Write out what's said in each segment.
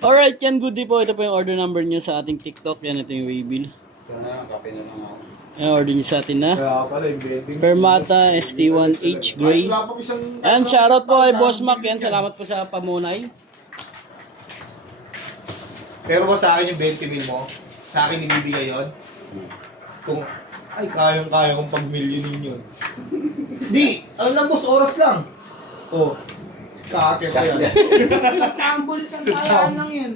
Alright, yan, good day po. Ito po yung order number niyo sa ating TikTok. Yan, ito yung waybill. Ito na, kape na lang ako. Yan, order niyo sa atin na. Kaya pala yung betting. Permata ST1H Gray. Wala pa isang... Ayan, shoutout po kay Boss Mac. Yan, salamat po sa pamunay. Pero ba sa akin yung 20 mil mo? Sa akin ibibigay yun? Kung... Ay, kayang-kaya kong pag-millionin yun. Di! Ano lang boss, oras lang. Oh. Kakakit ko yan. Tambol sa kayaan lang yun.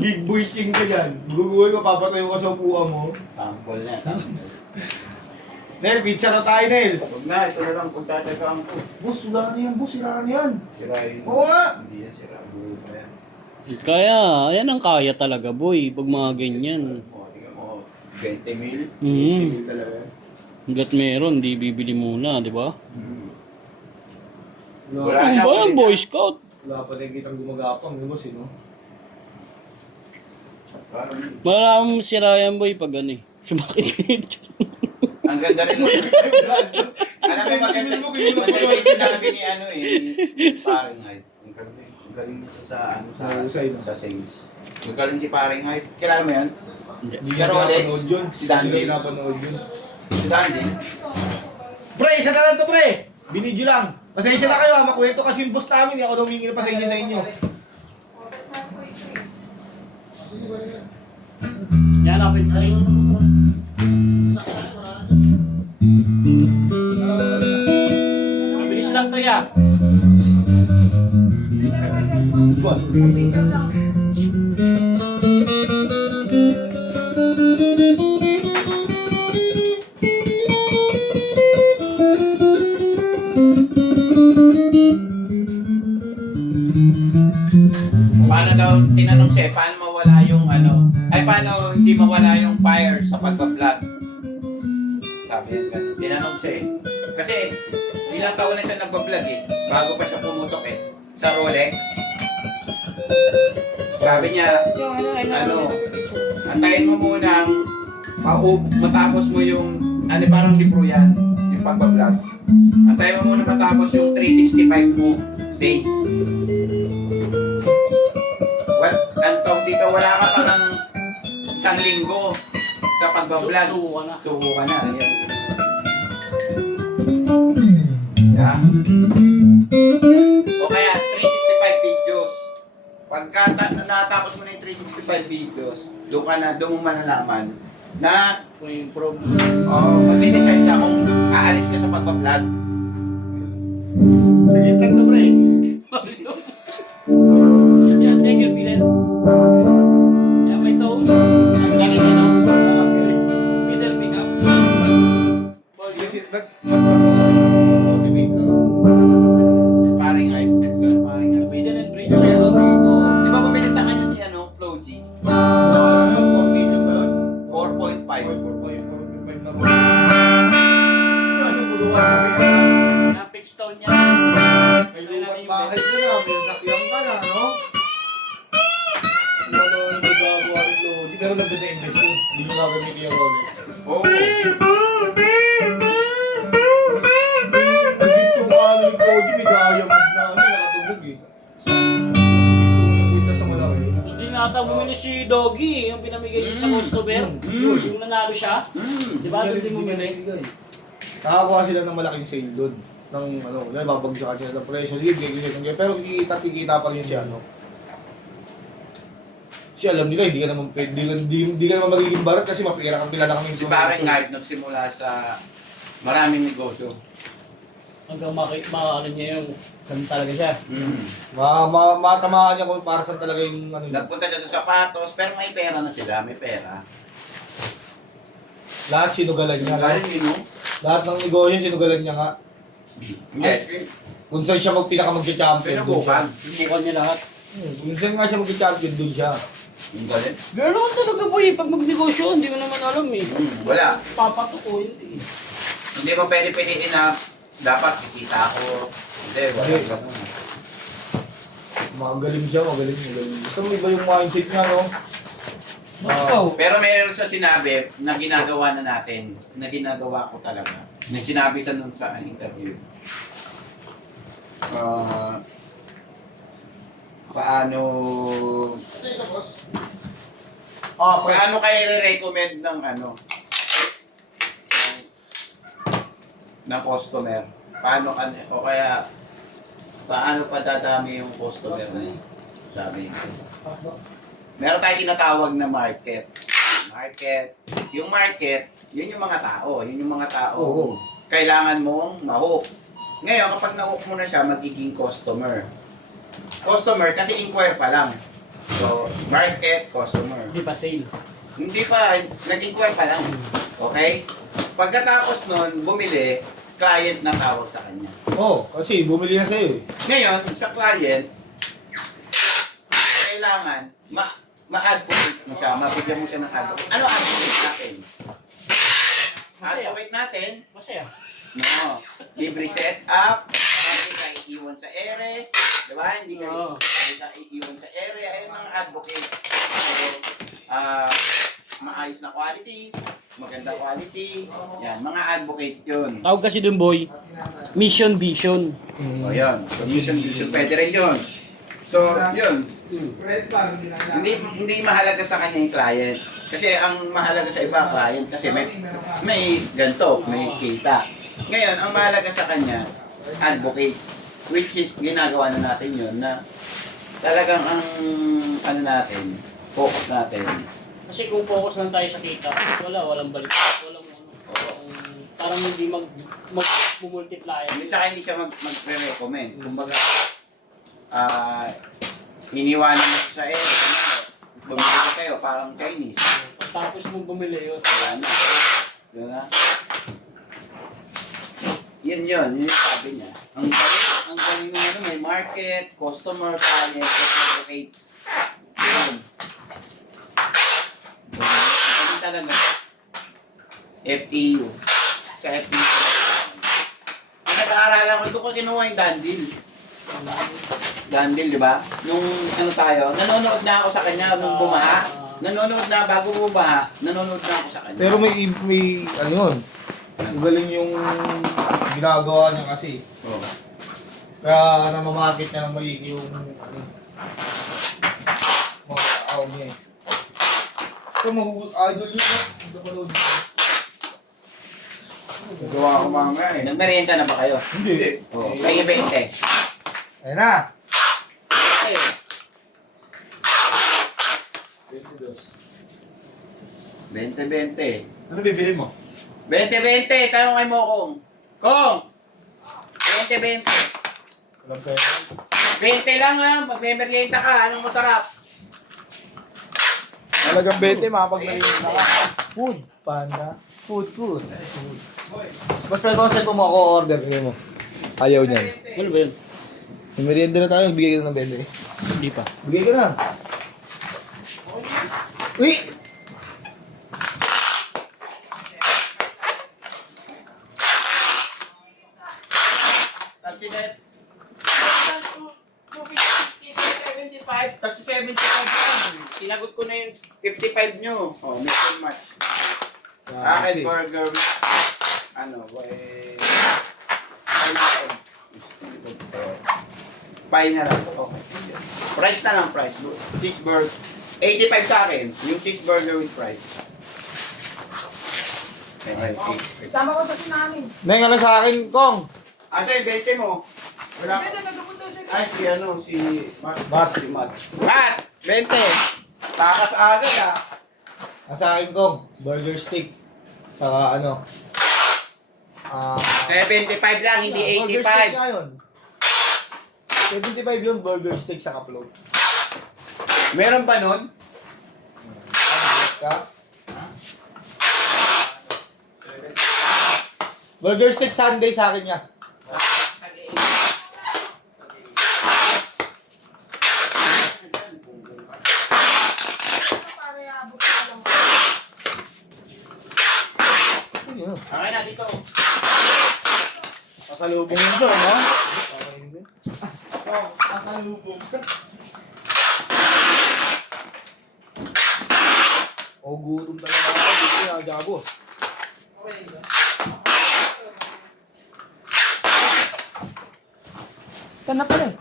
Big boy king ka yan. Guguhay ka, papatayo ka sa upuan mo. Tampol na, tampol. Nel, pizza na tayo, Nel. Huwag na, ito na lang kung tatagaan ko. Boss, wala na yan, boss. Sira na yan. Sirain mo. Oo nga. Hindi yan sira. Buhay pa yan. Kaya, ayan ang kaya talaga, boy. Pag mga ganyan. O, tingnan mo. 20 mil. Hmm. Talaga yan. Hanggat meron, di bibili muna, di ba? Wala Ano na, ba yung pwede Boy na. Scout? Wala pa tayong kitang gumagapang, di boss, no? Parang, Malalaman mo si Ryan, boy, pag ano eh. Sumakit ang ganda rin. Alam mo, maganda yung sinabi ni ano eh, ni Fahrenheit. Ang galing nito sa ano sa sales. Magaling si Fahrenheit. Kilala mo yan? Hindi Si Rolex, napanood yun. si Dandy. Hindi napanood yun. Si Dandy. Pre, isa na lang to, pre! Binidyo lang. Pasensya na kayo ha, makwento kasi yung boss namin. Ako nawingin na pasensya sa inyo. Yan, open sa'yo. Mabilis lang to ya. Paano daw, tinanong siya, paano mawala yung ano, ay paano hindi mawala yung fire sa pagbablog? Sabi niya, ganun. Tinanong siya eh. Kasi, ilang taon na siya nagbablog eh, bago pa siya pumutok eh, sa Rolex. Sabi niya, ano, antayin mo munang matapos mo yung, ano parang libro yan, yung pagbablog. Antayin mo muna matapos yung 365 mo days. Well, ang tawag dito, wala ka pa ng isang linggo sa pagbablog. Suko na. Suko ka na. Ayan. Yeah. O kaya, 365 videos. Pagka natapos mo na yung 365 videos, doon mo malalaman na Kung yung problem. magde-decide ka kung aalis ka sa pagbablog. Sige, tag na, pre. Yan, thank you, Bilen. Yan, may tone. Ang galing ano. Middle pick up. Kasi, bibig ka. Paring hype. Paring hype. Middle and bridge. Meron dito. Di ba bumili sa kanya si ano, Flo G? Ano, 4 million ba yun? 4.5. 4.5 na rin. Ano, buluwa sa pera? Na-pick stone niya. May lupat bahay ko na, may sakyan ka na, no? Kung ano yung magagawa ng Lodi, pero naganda invest yun. Hindi nyo gagamitin yung Rolex. Oo. Dito ka ano ni Cody, may diamond na ano, nakatubog eh. Yung witness na malaki. Hindi nata bumili si Doggy, yung pinamigay niya sa customer. Yung nanalo siya. Di ba? Doon din bumili. Nakakuha sila ng malaking sale doon. Ng ano, nababagsakan sila ng presyo. Sige, bigay ko pero kikita pa rin si ano. Si alam nila, hindi ka naman pwede, hindi ka naman magiging barat kasi mapira kang kilala kami. Si Paring Hype nagsimula sa maraming negosyo. Hanggang makakano niya yung saan talaga siya. Matamaan niya kung para saan talaga yung ano yun. Nagpunta siya sa sapatos, pero may pera na sila, may pera. Lahat sinugalan niya. Galing din mo? Lahat ng negosyo sinugalan niya nga. Hindi. Kung saan siya pinaka-magcha-champion, doon siya. Pinubukan. Subukan niya lahat. Kung saan nga siya magcha-champion, doon siya. Yung galing. Pero naman talaga po eh, pag magnegosyo, hindi mo naman alam eh. Wala. Papatok ko, hindi. Hindi mo pwede piliin na dapat kikita ako. Hindi, wala Hindi. ka muna. Magaling siya, magaling. Gusto mo iba yung mindset niya, no? Ikaw. Pero mayroon sa sinabi na ginagawa na natin, na ginagawa ko talaga. Na sinabi sa nung sa interview. paano Ah, pwede. paano kayo re-recommend ng ano ng customer? Paano o kaya paano pa dadami yung customer mo? Sabi ko. Meron tayong tinatawag na market. Yung market, yun yung mga tao. Yun yung mga tao. Oo. Kailangan mong ma-hook. Ngayon, kapag na-hook mo na siya, magiging customer. Customer, kasi inquire pa lang. So, market, customer. Hindi pa sale. Hindi pa, nag-inquire pa lang. Okay? Pagkatapos nun, bumili, client na tawag sa kanya. Oo, kasi bumili na sa'yo eh. Ngayon, sa client, kailangan ma-advocate mo siya, mabigyan mo siya ng advocate. Ano advocate natin? Advocate natin, Masaya. no, libre set up, hindi ka iiwan sa ere, di ba? Hindi ka iiwan sa ere, ay mga advocate. So, maayos na quality, maganda quality, yan, mga advocate yun. Tawag kasi dun, boy, mission vision. O yun, so vision, pwede rin yun. So, yun, hindi mahalaga sa kanya yung client. Kasi ang mahalaga sa iba, client, kasi may ganito, may kita. Ngayon, ang mahalaga sa kanya, advocates. Which is, ginagawa na natin yun na talagang ang ano natin, focus natin. Kasi kung focus lang tayo sa kita, walang balik, walang parang hindi mag-multiply. Tsaka hindi siya magre-recommend. Kumbaga, iniwanan mo siya sa bumili kayo, parang Chinese. Tapos mo bumili yun. Wala na. Diba? Yun yung sabi niya. Ang galing na ano, may market, customer, client, advocates. Yun. Ano talaga? FEU. Sa FEU. Ang nag-aaralan ko, doon ko kinuha yung Dandil, di ba? Nung ano tayo, nanonood na ako sa kanya nung bumaha. Nanonood na, bago bumaha, nanonood na ako sa kanya. Pero may ano yun. Magaling yung ginagawa niya kasi. Oh. Kaya namamakit niya ng maigi yung ano, mga tao niya eh. Ito idol yun. Nagkapalood. Gawa ko mamaya eh. Nagmerienda na ba kayo? Hindi. Oo. Kayo 20. Ayun na. 20. Ano bibili mo? 20. Tanong kay Mokong. Kong! 20. Alam kayo. 20 lang ha. Magme-merienda ka. Anong masarap? Talagang 20, makapag-merienda ka. Food. Panda. Food. Basta kung saan mo ako order mo. Ayaw niyan. Ano ba yun? May merienda na tayo, bigay ka na ng 20. Hindi pa. Bigay ka na. Uy! Taxi 75 lang. Sinagot ko na yung 55 nyo. Oh, mix and match. Akin burger with pie na lang. Okay. Price na lang, price. Cheeseburger. 85 sa akin. Yung cheeseburger with price. Okay. Sama ko kasi namin. Neng, ano sa akin, Kong? Asa yung 20 mo? Wala. Pwede, nagkapunta siya. Ay, si Mas. Mat! 20! Takas agad ah. Ang sa akin, Kong, burger steak. Saka ano? 75 lang, hindi Burger steak 85. nga yun. 75 yun, burger steak sa upload. Meron ba nun? Burger steak Sunday sa akin niya. Para iabot ko lang. Okay na dito. Pasalubong yun doon, ha? Pasalubong. O, gutom talaga ako. Dito na, Jabo. Ito na pala eh.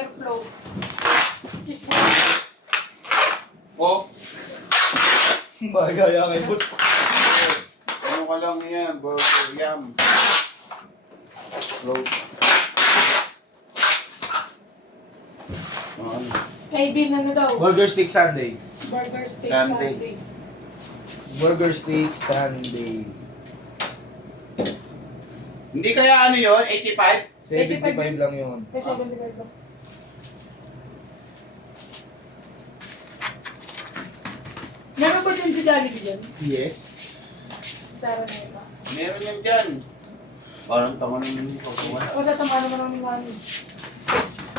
burger float. Cheese mo. Oh, Magaya kay boss. Ano ka lang yan, burger, yum. Road. Ano? Kay Bin na daw. Burger Steak Sunday. Burger steak Sunday. Sunday. Burger Steak Sunday. hindi kaya ano yun? 85? 75 lang yun. May 75 lang. Meron ba din si Jollibee dyan? Yes. Sara na ito. Meron yan dyan. Parang tama naman yung pagkawa. O sasama naman namin namin.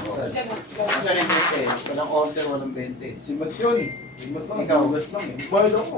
Okay. Ganun. Ang ganun kasi, walang order, walang 20. Si Mat yun. Si Mat lang. Ikaw? Bugas lang eh. Bayad ako.